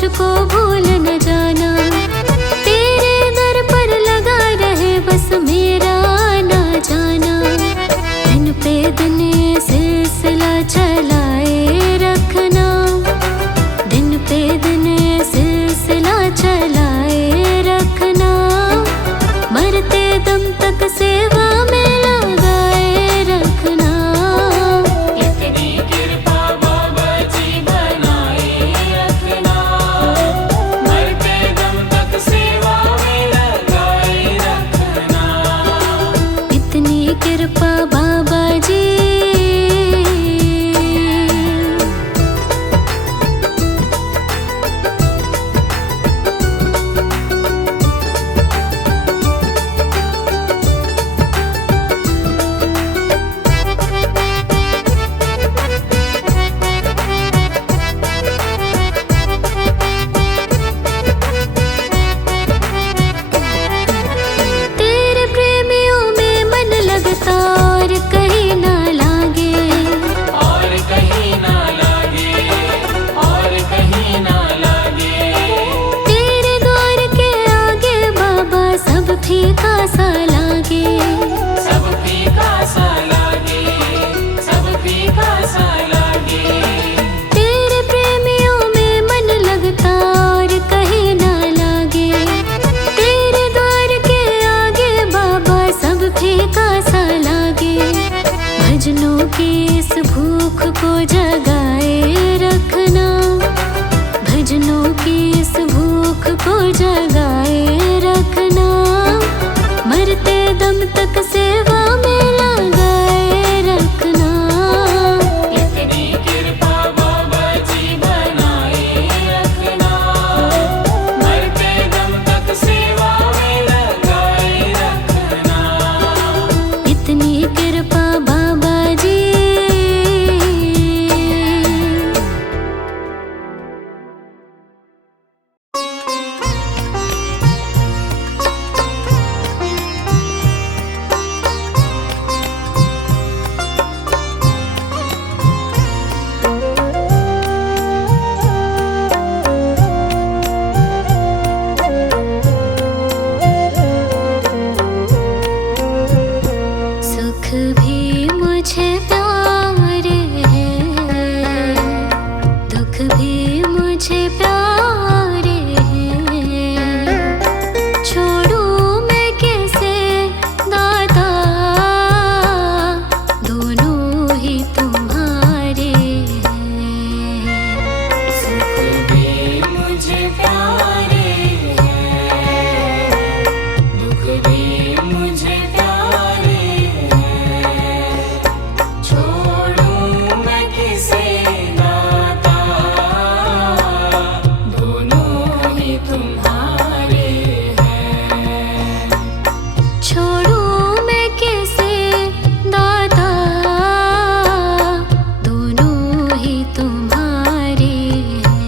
मुझको भूल न जाना। तेरे दर पर लगा रहे बस मेरा आना जाना। दिन पे दिन सिलसिला चलाए रखना, दिन पे दिन सिलसिला चलाए रखना। मरते दम तक सेवा में लगाए रखना। इतनी कृपा बाबा जी बनाए रखना, मरते दम तक सेवा में लगाए रखना। इतनी कृपा बाबा जी। तेरे प्रेमियों में मन लगता और कहीं ना लागे, और कहीं ना लागे, और कहीं ना लागे। तेरे द्वार के आगे बाबा सब फीका सा लागे। सब फीका सा लागे, सब फीका सा लागे। तेरे प्रेमियों में मन लगता और कहीं ना लागे। तेरे द्वार के आगे बाबा सब फीका सा लागे। भजनों की इस भूख को जगाए रखना, भजनों की इस भूख को जगाए रखना। मरते दम तक सेवा में लगाए रखना। इतनी कृपा बाबा जी बनाए रखना, मरते दम तक सेवा में लगाए रखना। इतनी कृपा बाबा जी। सुख भी मुझे प्यारे हैं, दुख भी मुझे प्यारे हैं। छोड़ूं मैं कैसे दाता, दोनों ही तुम्हारे हैं। सुख भी मुझे प्यारे हैं, दुख भी मुझे प्यारे हैं। छोड़ूं मैं किसे दाता, दोनों ही तुम्हारे हैं। छोड़ूं मैं कैसे दाता, दोनों ही तुम्हारे हैं।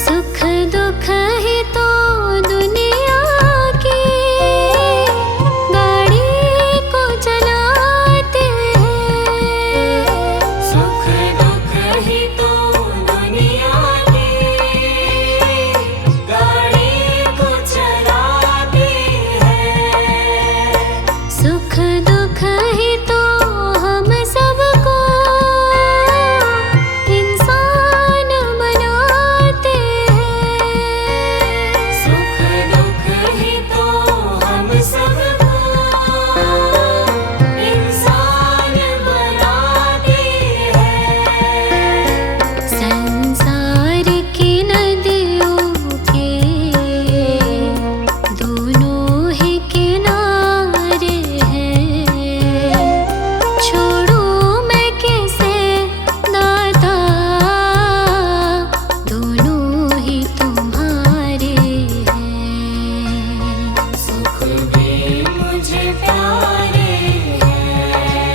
सुख दुख ही तो दुनिया की गाड़ी को चलाते हैं। सुख दुख ही तो दुनिया की गाड़ी को चलाते हैं। सुख दुख ही तो हम सबको इंसान बनाते हैं। सुख दुख ही तो हम सबको इंसान बनाते हैं। संसार की नदियों के दोनों ही किनारे हैं। छोड़ूं मैं कैसे दाता, दोनों ही तुम्हारे हैं। सुख भी मुझे प्यारे हैं,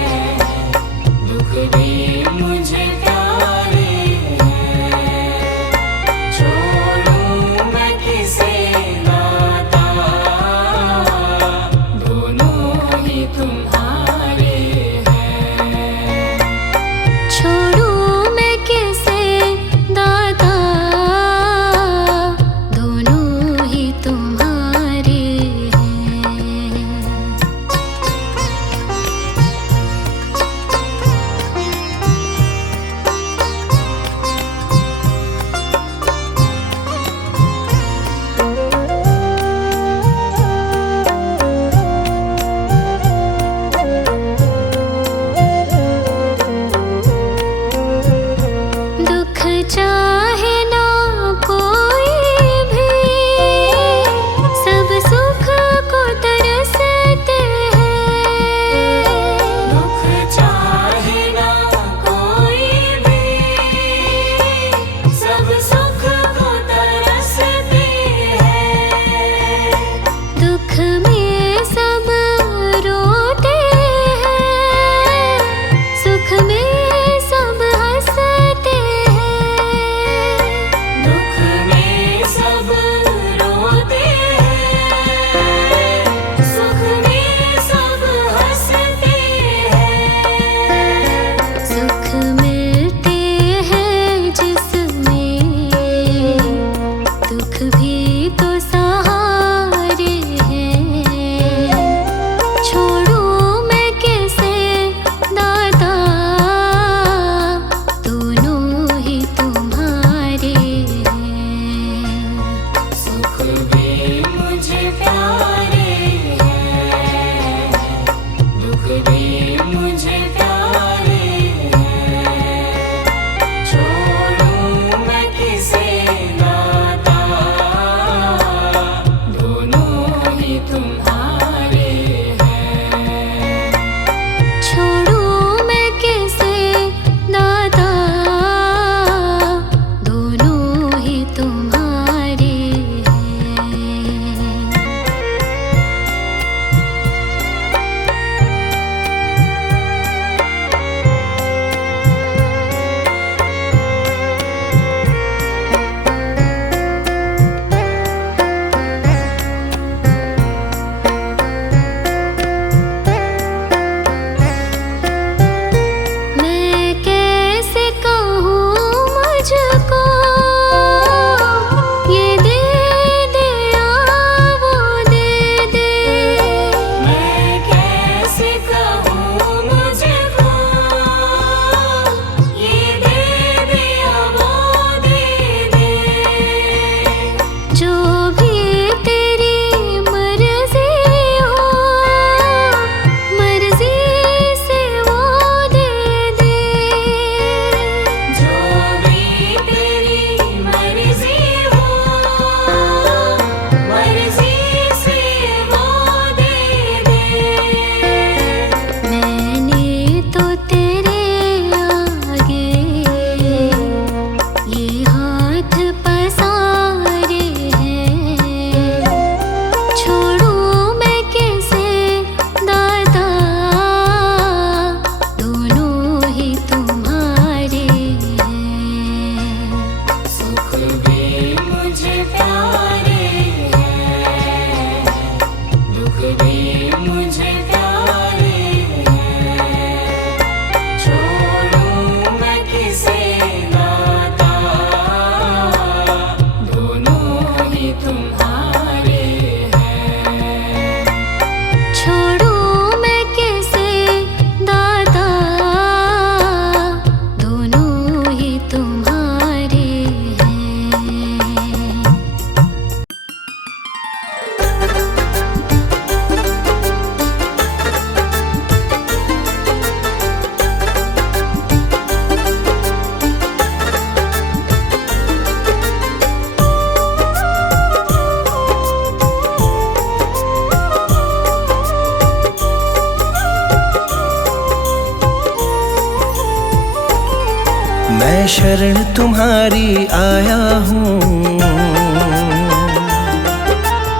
मैं शरण तुम्हारी आया हूँ,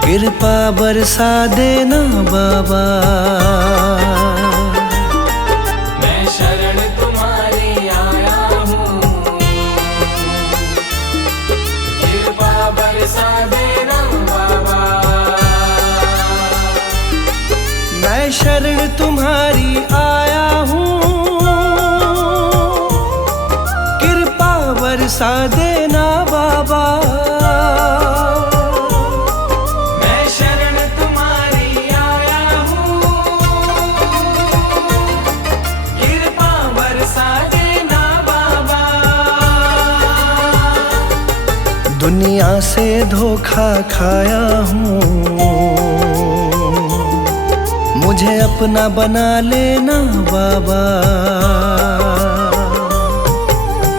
कृपा बरसा देना बाबा। मैं शरण तुम्हारी आया हूँ, कृपा बरसा देना बाबा। मैं शरण तुम्हारी आया हूँ, कृपा बरसा देना बाबा। मैं शरण तुम्हारी आया हूँ, कृपा बरसा देना बाबा। दुनिया से धोखा खाया हूँ, मुझे अपना बना लेना बाबा।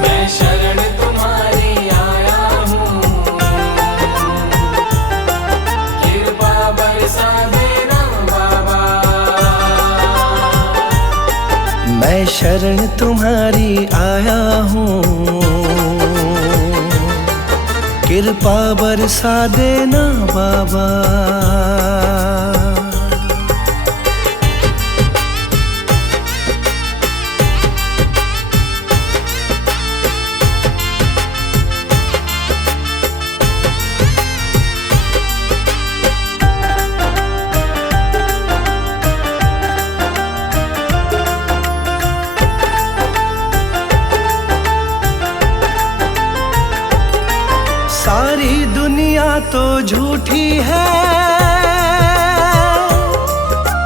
मैं शरण तुम्हारी आया हूँ, कृपा बरसा देना बाबा। मैं शरण तुम्हारी आया हूँ, कृपा बरसा देना बाबा। सारी दुनिया तो झूठी है,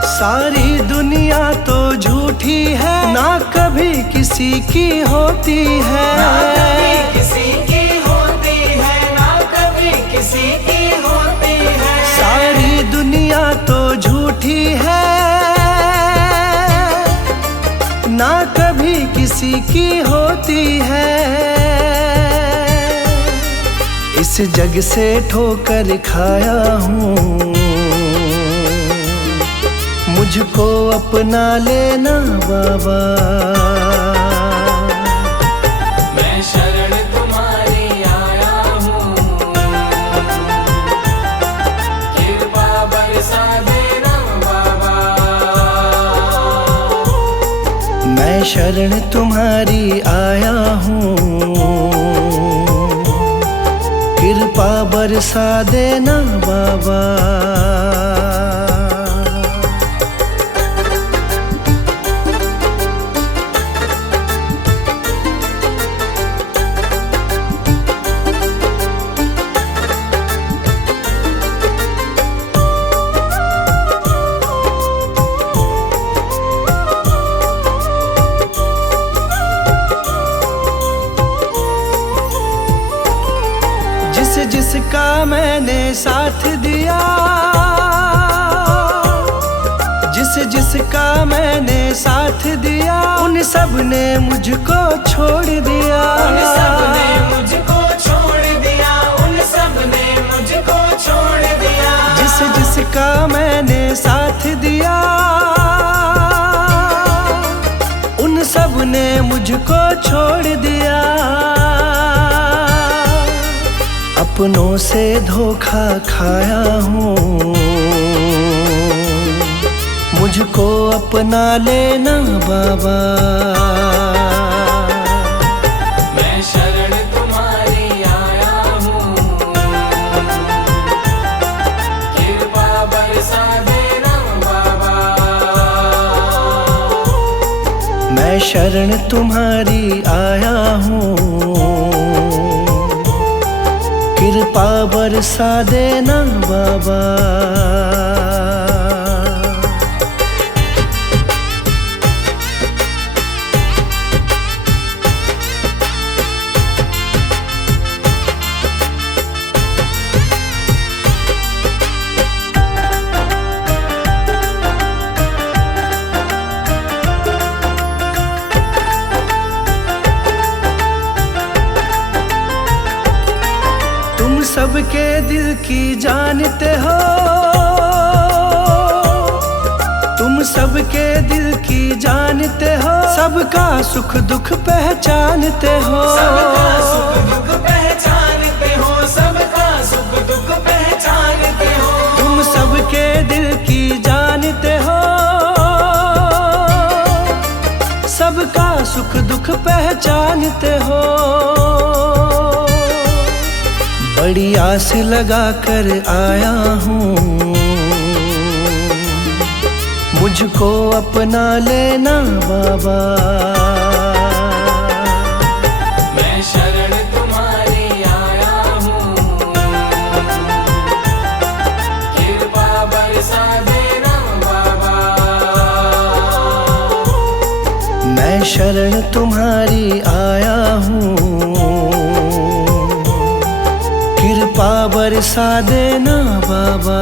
सारी दुनिया तो झूठी है, ना कभी किसी की होती है। ना कभी किसी की होती है, ना कभी किसी की होती है। सारी दुनिया तो झूठी है, ना कभी किसी की होती है। इस जग से ठोकर खाया हूँ, मुझको अपना लेना बाबा। मैं शरण तुम्हारी आया हूँ, कृपा बरसा देना बाबा। मैं शरण तुम्हारी आया हूँ, कृपा बरसा देना बाबा। जिसका मैंने साथ दिया, जिसका मैंने साथ दिया, उन सब ने मुझको छोड़ दिया। उन सब ने मुझको छोड़ दिया, उन सब ने मुझको छोड़ दिया। जिसका मैंने साथ दिया, उन सब ने मुझको छोड़ दिया। अपनों से धोखा खाया हूँ, मुझको अपना लेना बाबा। मैं शरण तुम्हारी आया हूँ, कृपा बरसा देना बाबा। मैं शरण तुम्हारी आया हूँ, कृपा बरसा देना बाबा। सबके दिल की जानते हो, तुम सबके दिल की जानते हो, सबका सुख दुख पहचानते हो। सबका सुख दुख पहचानते हो, सबका सुख दुख पहचानते हो। तुम सबके दिल की जानते हो, सबका सुख दुख पहचानते हो। बड़ी आस लगा कर आया हूँ, मुझको अपना लेना बाबा। मैं शरण तुम्हारी आया हूँ, कृपा बरसा देना बाबा। मैं शरण तुम्हारी आया हूँ, कृपा बरसा देना बाबा।